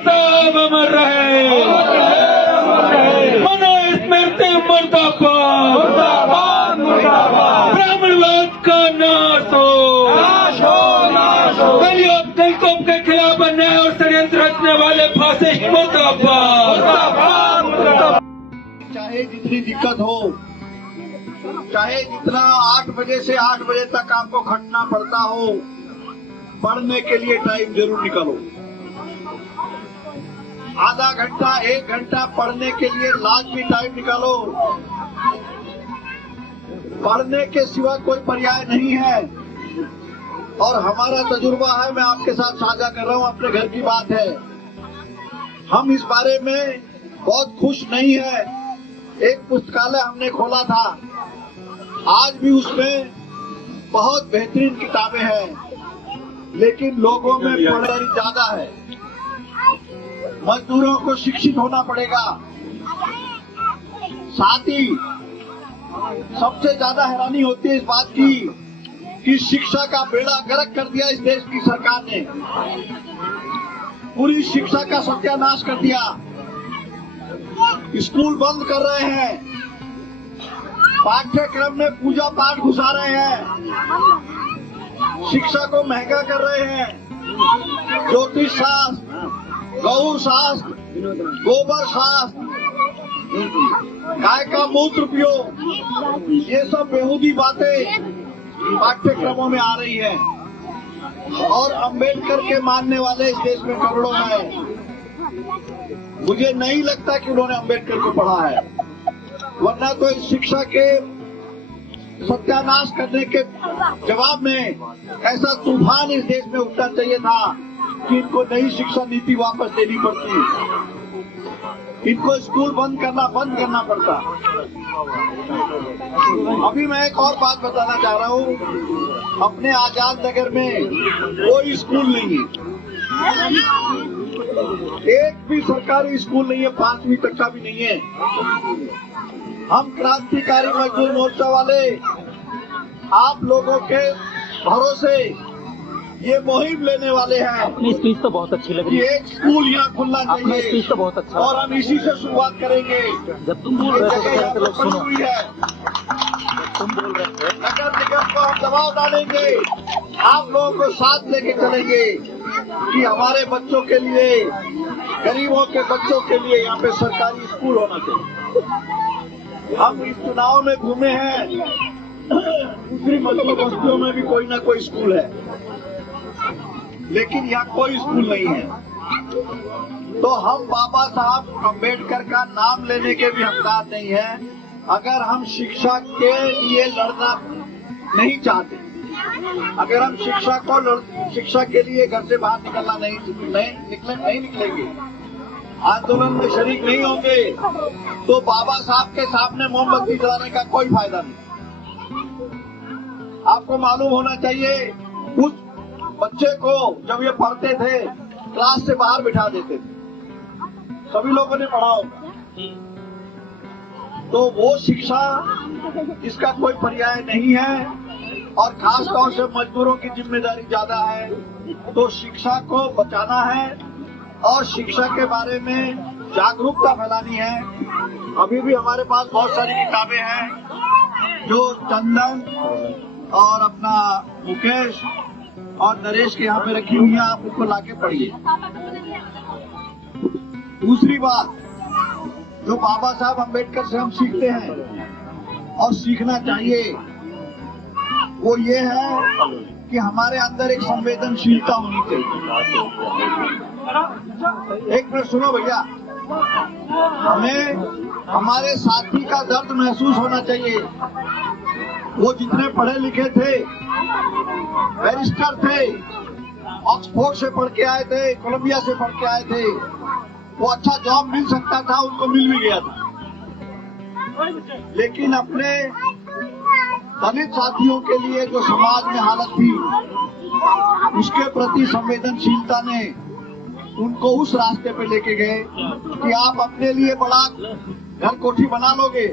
साहब अमर रहे, मनुस्मृति मुर्दाबाद, ब्राह्मणवाद का नाश हो, दलितों के खिलाफ अन्याय और षड्यंत्र रचने वाले फासिस्ट मुर्दाबाद। चाहे जितनी दिक्कत हो, चाहे जितना 8 बजे से 8 बजे तक आपको खटना पड़ता हो, पढ़ने के लिए टाइम जरूर निकालो। आधा घंटा 1 घंटा पढ़ने के लिए लाजमी टाइम निकालो। पढ़ने के सिवा कोई पर्याय नहीं है। और हमारा तजुर्बा है, मैं आपके साथ साझा कर रहा हूँ, अपने घर की बात है। हम इस बारे में बहुत खुश नहीं है। एक पुस्तकालय हमने खोला था, आज भी उसमें बहुत बेहतरीन किताबें हैं, लेकिन लोगों में पढ़ाई ज्यादा है। मजदूरों को शिक्षित होना पड़ेगा। साथ ही सबसे ज्यादा हैरानी होती है इस बात की कि शिक्षा का बेड़ा गर्क कर दिया इस देश की सरकार ने। पूरी शिक्षा का सत्यानाश कर दिया। स्कूल बंद कर रहे हैं, पाठ्यक्रम में पूजा पाठ घुसा रहे हैं, शिक्षा को महंगा कर रहे हैं। ज्योतिष शास्त्र, गौ शास्त्र, गोबर शास्त्र, गाय का मूत्र पियो, ये सब बेहूदी बातें पाठ्यक्रमों में आ रही है। और अंबेडकर के मानने वाले इस देश में करोड़ों हैं। मुझे नहीं लगता कि उन्होंने अंबेडकर को पढ़ा है, वरना तो इस शिक्षा के सत्यानाश करने के जवाब में ऐसा तूफान इस देश में उठना चाहिए था कि इनको नई शिक्षा नीति वापस देनी पड़ती, इनको स्कूल बंद करना पड़ता। अभी मैं एक और बात बताना चाह रहा हूँ। अपने आजाद नगर में कोई स्कूल नहीं है, एक भी सरकारी स्कूल नहीं है, 5वीं तक का भी नहीं है। हम क्रांतिकारी मजदूर मोर्चा वाले आप लोगों के भरोसे ये मुहिम लेने वाले हैं। अपनी स्पीच तो बहुत अच्छी लग रही है। एक स्कूल यहाँ खुलना अपनी चाहिए, स्पीच तो बहुत अच्छा है। और हम इसी से शुरुआत करेंगे। जब तुम बोल रहे थे यहाँ तो लोग बनी सुनो। हुई है, तुम बोल रहे थे नगर निगम को हम दबाव डालेंगे, आप लोगों को साथ लेके चलेंगे कि हमारे बच्चों के लिए, गरीबों के बच्चों के लिए यहाँ पे सरकारी स्कूल होना चाहिए। हम इस चुनाव में घूमे हैं, दूसरी मजदूर बस्तियों में भी कोई ना कोई स्कूल है, लेकिन यहाँ कोई स्कूल नहीं है। तो हम बाबा साहब अम्बेडकर का नाम लेने के भी हकदार नहीं है अगर हम शिक्षा के लिए लड़ना नहीं चाहते। अगर हम शिक्षा के लिए घर से बाहर निकलना नहीं निकलेंगे, आंदोलन में शरीक नहीं होंगे, तो बाबा साहब के सामने मोमबत्ती जलाने का कोई फायदा नहीं। आपको मालूम होना चाहिए, उस बच्चे को जब ये पढ़ते थे क्लास से बाहर बिठा देते थे, सभी लोगों ने पढ़ा होगा। तो वो शिक्षा जिसका कोई पर्याय नहीं है, और खास तौर से मजदूरों की जिम्मेदारी ज्यादा है। तो शिक्षा को बचाना है और शिक्षा के बारे में जागरूकता फैलानी है। अभी भी हमारे पास बहुत सारी किताबें हैं जो चंदन और अपना मुकेश और नरेश के यहाँ पे रखी हुई है, आप उनको लाके पढ़िए। दूसरी बात जो बाबा साहब अम्बेडकर से हम सीखते हैं और सीखना चाहिए, वो ये है कि हमारे अंदर एक संवेदनशीलता होनी चाहिए। एक मिनट सुनो भैया, हमें हमारे साथी का दर्द महसूस होना चाहिए। वो जितने पढ़े लिखे थे, बैरिस्टर थे, ऑक्सफोर्ड से पढ़ के आए थे, कोलंबिया से पढ़ के आए थे, वो अच्छा जॉब मिल सकता था, उनको मिल भी गया था। लेकिन अपने दलित साथियों के लिए जो समाज में हालत थी, उसके प्रति संवेदनशीलता ने उनको उस रास्ते पे लेके गए कि आप अपने लिए बड़ा घर कोठी बना लोगे,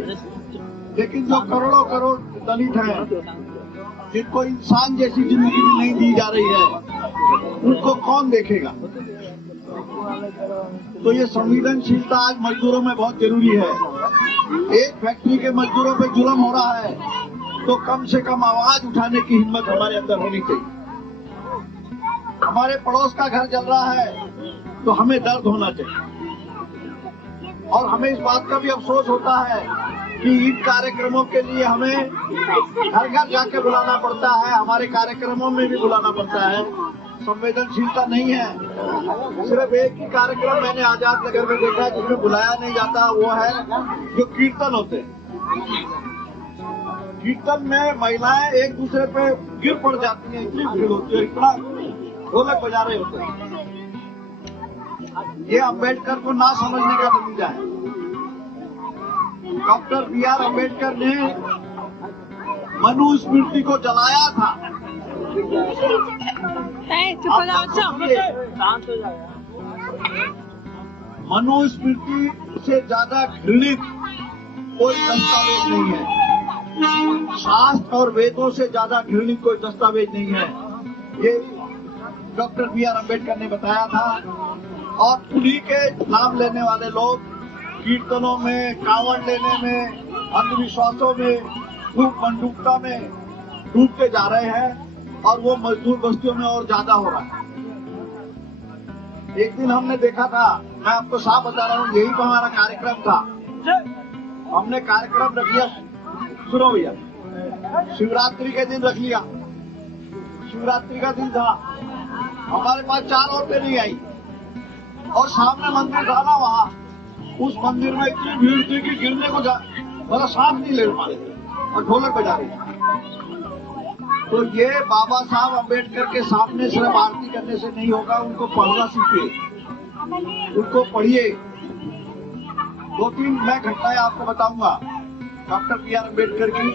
लेकिन जो करोड़ों करोड़ दलित हैं, जिनको इंसान जैसी जिंदगी भी नहीं दी जा रही है, उनको कौन देखेगा। तो ये संवेदनशीलता आज मजदूरों में बहुत जरूरी है। एक फैक्ट्री के मजदूरों पे जुल्म हो रहा है तो कम से कम आवाज उठाने की हिम्मत हमारे अंदर होनी चाहिए। हमारे पड़ोस का घर जल रहा है तो हमें दर्द होना चाहिए। और हमें इस बात का भी अफसोस होता है कि इन कार्यक्रमों के लिए हमें घर घर जाके बुलाना पड़ता है, हमारे कार्यक्रमों में भी बुलाना पड़ता है। संवेदनशीलता नहीं है। सिर्फ एक ही कार्यक्रम मैंने आजाद नगर में देखा जिसमें बुलाया नहीं जाता, वो है जो कीर्तन होते हैं। कीर्तन में महिलाएं एक दूसरे पे गिर पड़ जाती हैं, इतनी भीड़ होती है, इतना ढोलक बजा रहे होते हैं। ये अम्बेडकर को ना समझने का नतीजा है। Doctor B.R. अम्बेडकर ने मनुस्मृति को जलाया था। मनुस्मृति से ज्यादा घृणित कोई दस्तावेज नहीं है। शास्त्र और वेदों से ज्यादा घृणित कोई दस्तावेज नहीं है। ये डॉक्टर B.R. अम्बेडकर ने बताया था। और उन्हीं के नाम लेने वाले लोग कीर्तनों में, कांवड़ लेने में, अंधविश्वासों में, खूब बंदूकता में डूबते जा रहे हैं और वो मजदूर बस्तियों में और ज्यादा हो रहा है। एक दिन हमने देखा था, मैं आपको साफ बता रहा हूँ, यही पर हमारा कार्यक्रम था। हमने कार्यक्रम रख लिया, सुनो भैया, शिवरात्रि के दिन रख लिया। शिवरात्रि का दिन था, हमारे पास 4 औरतें नहीं आई और सामने मंदिर था ना, वहाँ उस मंदिर में इतनी भीड़ थी कि गिरने को मतलब सांस नहीं ले पाए और ढोलक बजा रही। तो ये बाबा साहब अम्बेडकर के सामने सिर्फ आरती करने से नहीं होगा, उनको पढ़ना सीखिए, उनको पढ़िए। 2-3 मैं घटनाएं आपको बताऊंगा डॉक्टर B.R. अम्बेडकर की।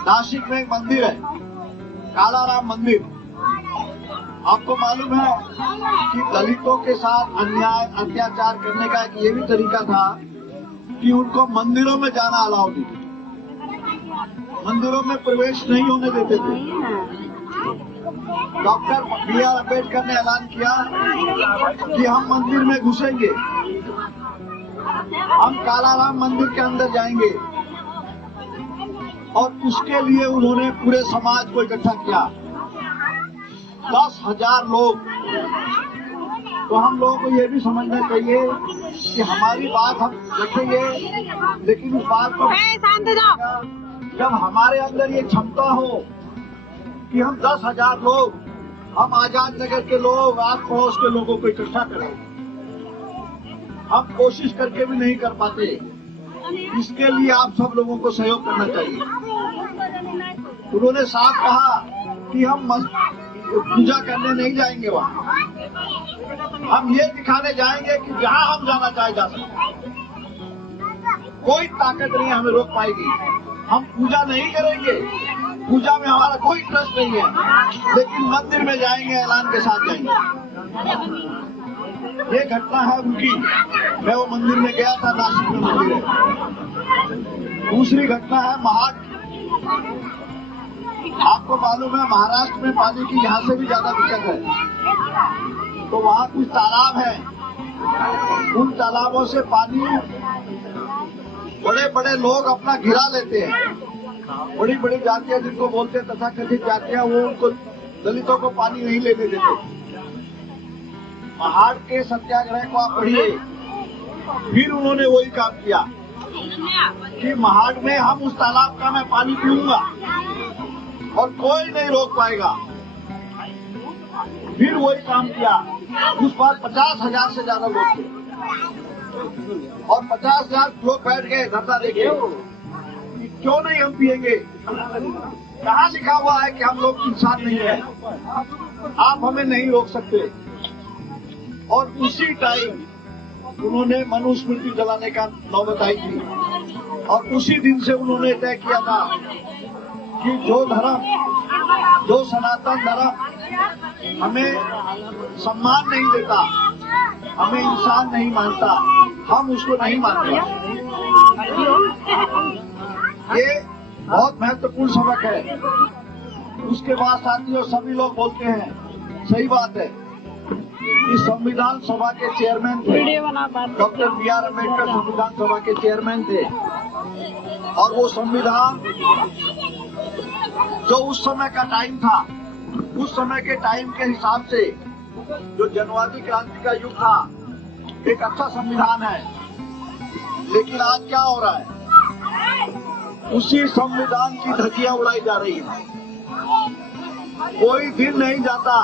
नासिक में एक मंदिर है, कालाराम मंदिर। आपको मालूम है कि दलितों के साथ अन्याय अत्याचार करने का एक ये भी तरीका था कि उनको मंदिरों में जाना अलाउ नहीं, मंदिरों में प्रवेश नहीं होने देते थे। Doctor B.R. अम्बेडकर ने ऐलान किया कि हम मंदिर में घुसेंगे, हम कालाराम मंदिर के अंदर जाएंगे। और उसके लिए उन्होंने पूरे समाज को इकट्ठा किया, 10,000 लोग। तो हम लोगों को ये भी समझना चाहिए कि हमारी बात हम रखेंगे, लेकिन उस बात को जब हमारे अंदर ये क्षमता हो कि हम 10,000 लोग, हम आजाद नगर के लोग, आस पड़ोस के लोगों को इकट्ठा करें। हम कोशिश करके भी नहीं कर पाते, इसके लिए आप सब लोगों को सहयोग करना चाहिए। उन्होंने साफ कहा कि हम पूजा करने नहीं जाएंगे वहाँ, हम ये दिखाने जाएंगे कि जहाँ हम जाना चाहे जा सकते, कोई ताकत नहीं हमें रोक पाएगी। हम पूजा नहीं करेंगे, पूजा में हमारा कोई इंटरेस्ट नहीं है, लेकिन मंदिर में जाएंगे, ऐलान के साथ जाएंगे। ये घटना है उनकी। मैं वो मंदिर में गया था, नासिक में मंदिर है। दूसरी घटना है महाड। आपको मालूम है महाराष्ट्र में पानी की यहाँ से भी ज्यादा दिक्कत है। तो वहाँ कुछ तालाब है, उन तालाबों से पानी बड़े बड़े लोग अपना घिरा लेते हैं। बड़ी बड़ी जातियां जिनको बोलते हैं तथाकथित जातियां, वो उनको दलितों को पानी नहीं लेने देते। महाड़ के सत्याग्रह को आप पढ़िए। फिर उन्होंने वही काम किया कि महाड़ में हम उस तालाब का मैं पानी पीऊंगा और कोई नहीं रोक पाएगा। फिर वही काम किया। उस बार 50,000 से ज्यादा लोग थे और 50,000 लोग बैठ गए धरना देके। क्यों नहीं हम पिएंगे? कहाँ लिखा हुआ है कि हम लोग इंसान नहीं है? आप हमें नहीं रोक सकते। और उसी टाइम उन्होंने मनुस्मृति जलाने का नौबत आई थी और उसी दिन से उन्होंने तय किया था कि जो धर्म, जो सनातन धर्म हमें सम्मान नहीं देता, हमें इंसान नहीं मानता, हम उसको नहीं मानते। ये बहुत महत्वपूर्ण सबक है। उसके बाद साथियों सभी लोग बोलते हैं, सही बात है, इस संविधान सभा के चेयरमैन थे। Doctor B.R. अम्बेडकर संविधान सभा के चेयरमैन थे और वो संविधान जो उस समय का टाइम था, उस समय के टाइम के हिसाब से जो जनवादी क्रांति का युग था, एक अच्छा संविधान है। लेकिन आज क्या हो रहा है, उसी संविधान की धज्जियां उड़ाई जा रही है। कोई दिन नहीं जाता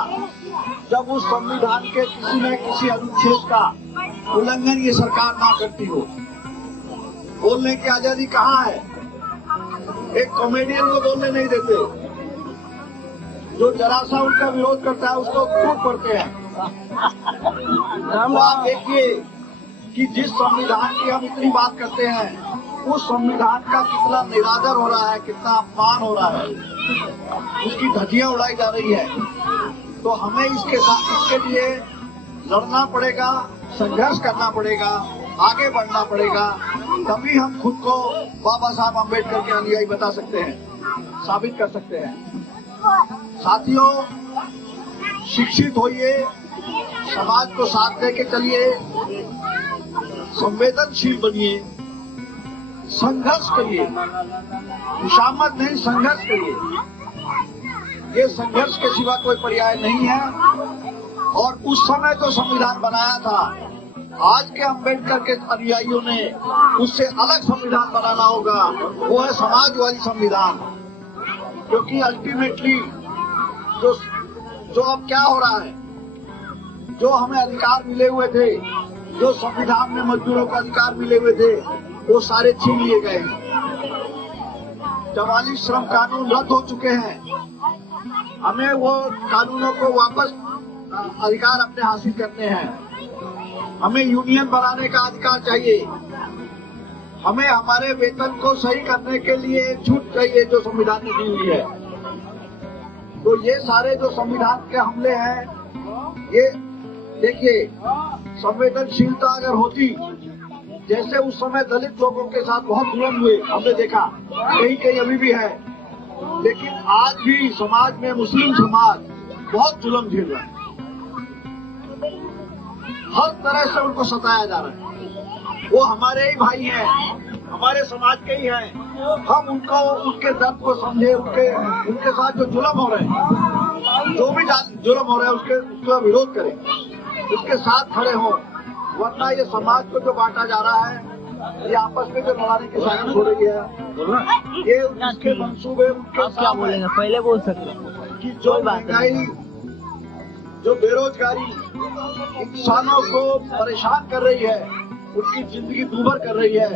जब उस संविधान के किसी न किसी अनुच्छेद का उल्लंघन ये सरकार ना करती हो। बोलने की आजादी कहाँ है? एक कॉमेडियन को बोलने नहीं देते, जो जरा सा उनका विरोध करता है उसको खूब पढ़ते हैं। तो आप देखिए कि जिस संविधान की हम इतनी बात करते हैं, उस संविधान का कितना निरादर हो रहा है, कितना अपमान हो रहा है, उसकी धज्जियां उड़ाई जा रही है। तो हमें इसके साथ, इसके लिए लड़ना पड़ेगा, संघर्ष करना पड़ेगा, आगे बढ़ना पड़ेगा। तभी हम खुद को बाबा साहब अम्बेडकर के अनुयायी बता सकते हैं, साबित कर सकते हैं। साथियों, शिक्षित होइए, समाज को साथ लेके चलिए, संवेदनशील बनिए, संघर्ष करिए, खुशामद नहीं संघर्ष करिए। ये संघर्ष के सिवा कोई पर्याय नहीं है। और उस समय जो संविधान बनाया था, आज के अम्बेडकर के अनुयायियों ने उससे अलग संविधान बनाना होगा। वो है समाजवादी संविधान। क्योंकि अल्टीमेटली जो अब क्या हो रहा है, जो हमें अधिकार मिले हुए थे, जो संविधान में मजदूरों को अधिकार मिले हुए थे, वो सारे छीन लिए गए हैं। 44 श्रम कानून रद्द हो चुके हैं। हमें वो कानूनों को वापस अधिकार अपने हासिल करने हैं। हमें यूनियन बनाने का अधिकार चाहिए। हमें हमारे वेतन को सही करने के लिए छूट चाहिए जो संविधान ने दी हुई है। तो ये सारे जो संविधान के हमले हैं, ये देखिए, संवेदनशीलता अगर होती, जैसे उस समय दलित लोगों के साथ बहुत जुल्म हुए, हमने देखा, कहीं कहीं अभी भी है, लेकिन आज भी समाज में मुस्लिम समाज बहुत जुल्म झेल रहा है। हर तरह से उनको सताया जा रहा है। वो हमारे ही भाई हैं, हमारे समाज के ही हैं। हम उनको, उनके दर्द को समझे, उनके साथ जो जुल्म हो रहे हैं, जो भी जुल्म हो रहा है, उसका विरोध करें, उसके साथ खड़े हों। वरना ये समाज को जो बांटा जा रहा है, ये आपस में जो लड़ाने की साजिश हो रही है, ये उनके मंसूबे, उनके क्या बोलेंगे, पहले बोल सकते कि जो महंगाई, जो बेरोजगारी इंसानों को परेशान कर रही है, उनकी जिंदगी दूभर कर रही है,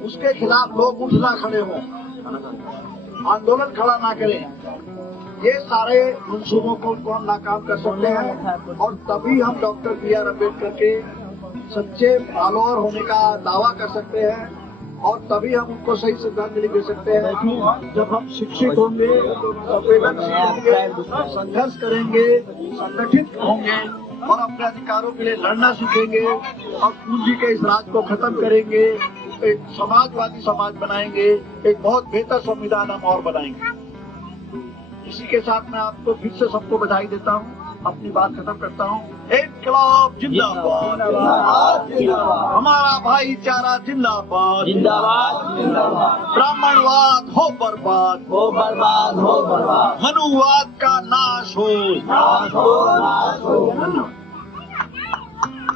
उसके खिलाफ लोग उठ ना खड़े हों, आंदोलन खड़ा ना करें। ये सारे मंसूबों को उनको हम नाकाम कर सकते हैं। और तभी हम डॉक्टर B.R. अम्बेडकर के सच्चे फॉलोअर होने का दावा कर सकते हैं। और तभी हम उनको सही श्रद्धांजलि दे सकते हैं जब हम शिक्षित होंगे, संवेदनशील होंगे, संघर्ष करेंगे, संगठित होंगे और अपने अधिकारों के लिए लड़ना सीखेंगे और पूंजी के इस राज को खत्म करेंगे। एक समाजवादी समाज बनाएंगे, एक बहुत बेहतर संविधान हम और बनाएंगे। इसी के साथ मैं आपको फिर से सबको बधाई देता हूँ, अपनी बात खत्म करता हूँ। इनकलाब जिंदाबाद, हमारा भाईचारा जिंदाबाद, ब्राह्मणवाद हो बर्बाद, मनुवाद का नाश हो।